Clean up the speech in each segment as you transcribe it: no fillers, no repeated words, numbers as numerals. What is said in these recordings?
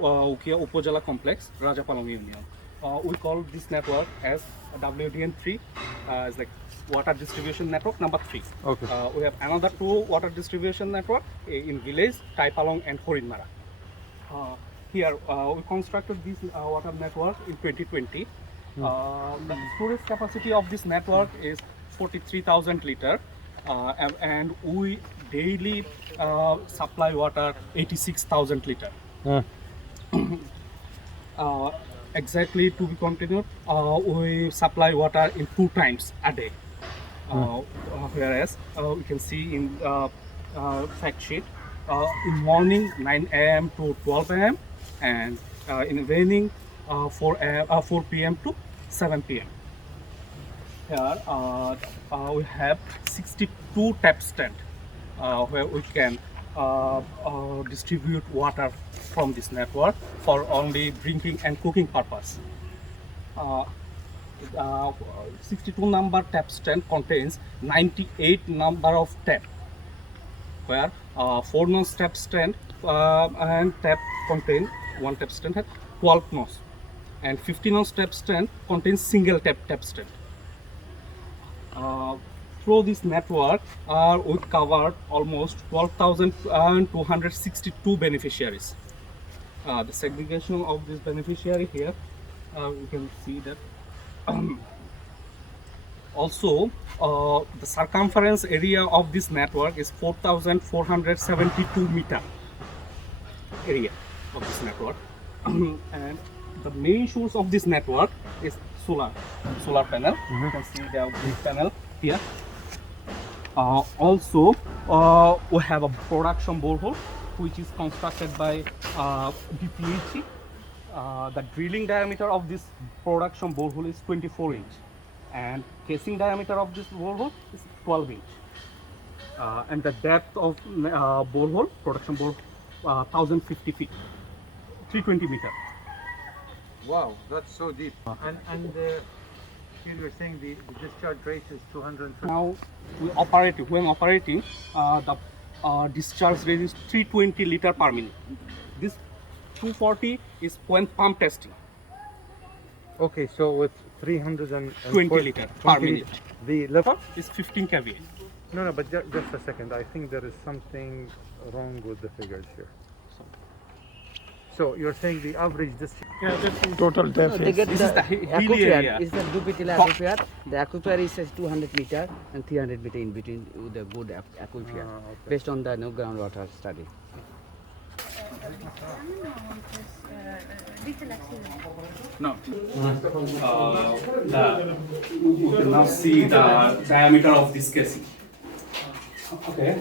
Ukia Upojala complex, Rajapalong Union. We call this network as WDN3, as like water distribution network number 3. Okay. We have another 2 water distribution network in village, Taipalong and Horinmara. Here we constructed this water network in 2020. The storage capacity of this network is 43,000 liter, and we daily supply water 86,000 liter. Exactly to be continued, we supply water in 2 times a day. Whereas we can see in fact sheet, in morning 9 a.m. to 12 a.m. and in the evening 4 p.m. to 7 p.m. Here we have 62 tap stand where we can distribute water from this network for only drinking and cooking purpose. 62 number tap stand contains 98 number of tap, where 4 nose tap stand and tap contain one tap stand has 12 nose, and 50 nose tap stand contains single tap stand. Through this network, we covered almost 12,262 beneficiaries. The segregation of this beneficiary here, you can see that. Also, the circumference area of this network is 4,472 meter area of this network. And the main source of this network is solar panel. You can see the big panel here. Also, we have a production borehole which is constructed by DPHE. The drilling diameter of this production borehole is 24 inch, and casing diameter of this borehole is 12 inch. And the depth of borehole, production borehole, 1,050 feet, 320 meter. Wow, that's so deep. And here you're saying the discharge rate is 250. Now when operating, the discharge rate is 320 liter per minute. This 240 is when pump testing. Okay, so with 320 liter per minute. The level is 15 kVA. No, but just a second. I think there is something wrong with the figures here. So you're saying the average discharge? Yeah, this is Total depth this is the hilly area. It's the Dupitilar aquifer. The aquifer is 200 meter and 300 meter in between with the good aquifer, Okay. based on the groundwater study. No. You can now see the diameter of this casing. Okay.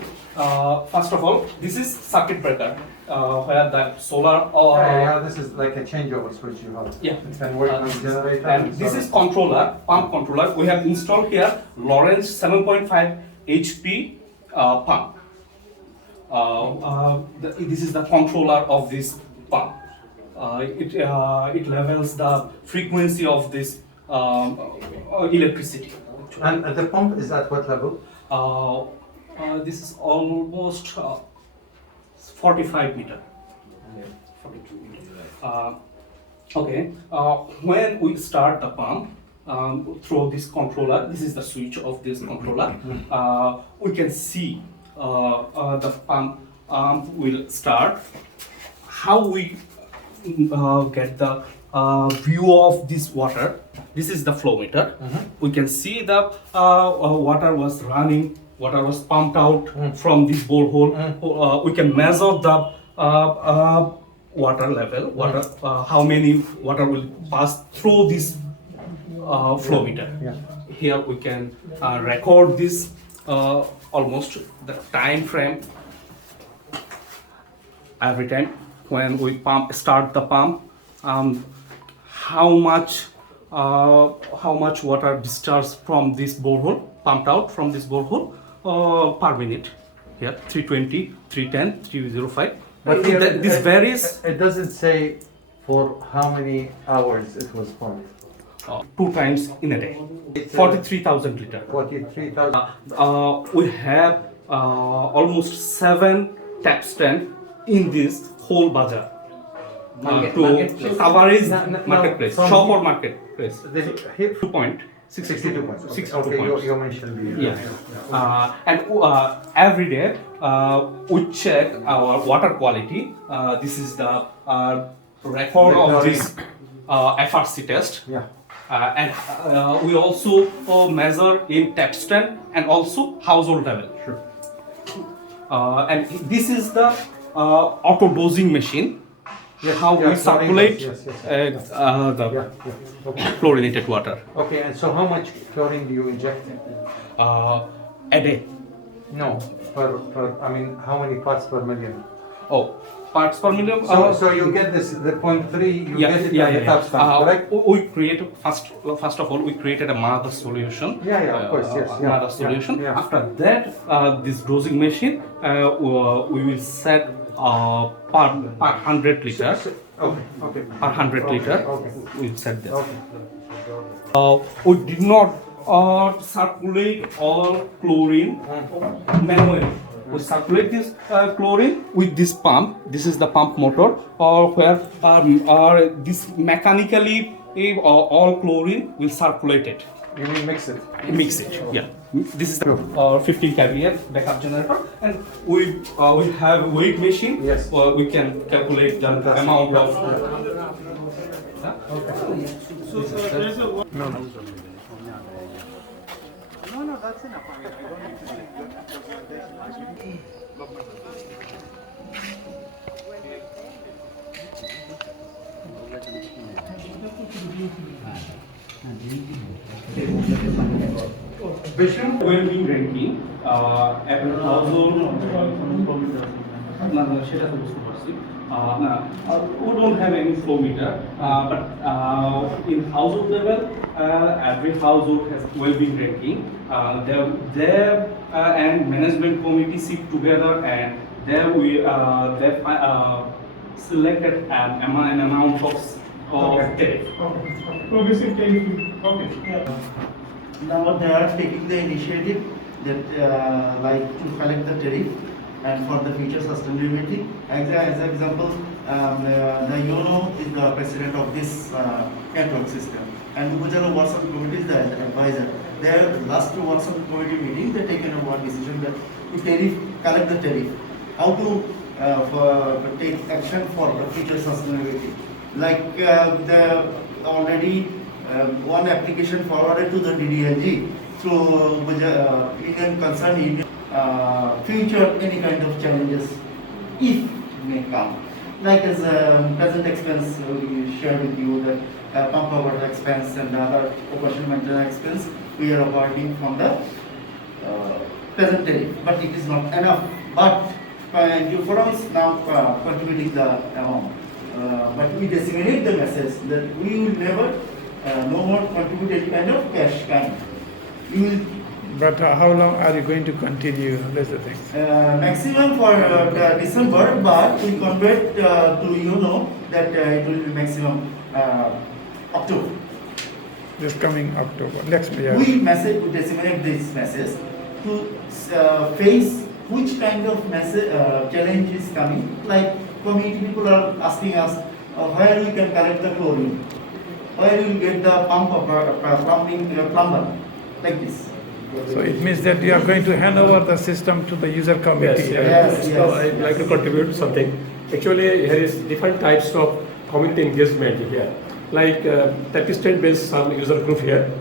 First of all, this is circuit breaker, where the solar. This is like a changeover switch you have. Yeah. It can work on generator. And this is controller, pump controller. We have installed here Lawrence 7.5 HP pump. This is the controller of this pump. It levels the frequency of this electricity. And the pump is at what level? This is almost 45 meter. 42 meter. Okay. When we start the pump through this controller, this is the switch of this controller. We can see the pump will start. How we get the view of this water? This is the flow meter. We can see the water was running. Water was pumped out from this borehole. We can measure the water level, how many water will pass through this flow meter. Yeah. Here we can record this almost the time frame every time when we start the pump. How much water discharged from this borehole, pumped out from this borehole per minute. Here 320, 310, 305. But This varies. It doesn't say for how many hours it was pumped. 2 times in a day. It's 43,000 liter. 43,000. We have almost 7 tap stand in this whole bazaar. Marketplace. coverage No, no, marketplace, from shop here- or marketplace. Here, 2.62 points. 62 Okay, points. you mentioned the. Yeah. And every day we check our water quality. This is the record The of chlorine. this FRC test. Yeah. And we also measure in tap stand and also household level. Sure. And this is the auto dosing machine. Yes, How yeah, we circulate yes. the Yeah. Okay. chlorinated water Okay, and so how much chlorine do you inject? a day. No, I mean, how many parts per million? Oh, parts per million. So you get this, the 0.3, you get it at the top stand, correct? We create first of all we created a Mother solution. Yeah, of course, yes, yeah, Mother yeah, solution. yeah. After that, this dosing machine, we will set per 100 liter. Okay. Per 100 liter, Okay. we'll set this. Okay. We did not circulate all chlorine manually. We circulate this chlorine with this pump. This is the pump motor, where this mechanically all chlorine will circulate it. You mean mix it? Mix it. Yeah. This is the 15 kVA backup generator, and we have weight machine. Yes. We can calculate the Fantastic. amount of. No, that's enough. I mean, you don't need to make documentation. Patient well-being ranking every household. না সেটা তো বুঝতে পারছি না we don't have any flow meter but in household level every household has well-being ranking there and management committee sit together and there we they selected an amount of tariff. Progressive tariff. Okay. Now they are taking the initiative that like to collect the tariff and for the future sustainability. As an example, the YONO is the president of this network system, and Upajala Workshop Committee is the advisor. Their last workshop committee meeting, they taken a one decision that to tariff, collect the tariff, how to take action for the future sustainability. Like the already one application forwarded to the DDLG through Indian concern Indian future any kind of challenges if may come. Like as present expense we shared with you that pump over expense and other operational maintenance expense we are avoiding from the present tariff, but it is not enough. But you forums now contributing the amount. But we disseminate the message that we will never, no more contribute any kind of cash kind. We will But how long are you going to continue? That's the thing. maximum for December, but we convert to that it will be maximum October. This coming October, next year. We disseminate this message to face which kind of message challenge is coming. Like community people are asking us where we can collect the chlorine, where we will get the plumber, like this. So it means that you are going to hand over the system to the user committee. Yes, So yes. I'd like to contribute something. Actually, here is different types of community engagement here. Like Pakistan-based some user group here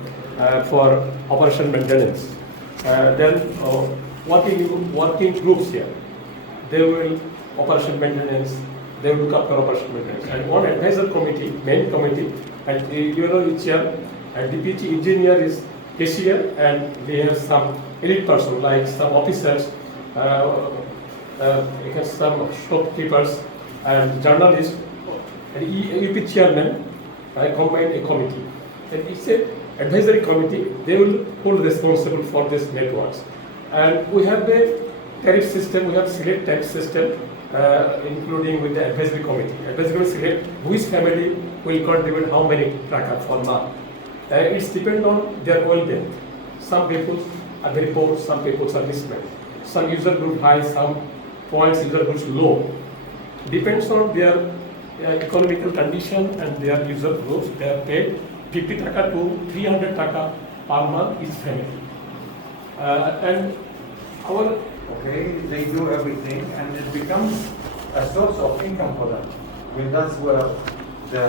for operation maintenance. Then working groups here. They will operation maintenance. They will look after operation maintenance. And one advisor committee, main committee, and each year, and DPT engineer is cashier, and we have some elite person like some officers, some shopkeepers and journalists, and UP chairman. I combine a committee, and it's a advisory committee. They will hold responsible for these networks, and we have the tariff system. We have select tariff system, including with the advisory committee. Advisory committee select which family will contribute how many taka for month. It's depend on their oil depth. Some people are very poor, some people are mismatched. Some user group high, some points user groups low. Depends on their economical condition and their user groups, they are paid 50 taka to 300 taka per month each family. And our Okay, they do everything and it becomes a source of income for them. I mean, that's where their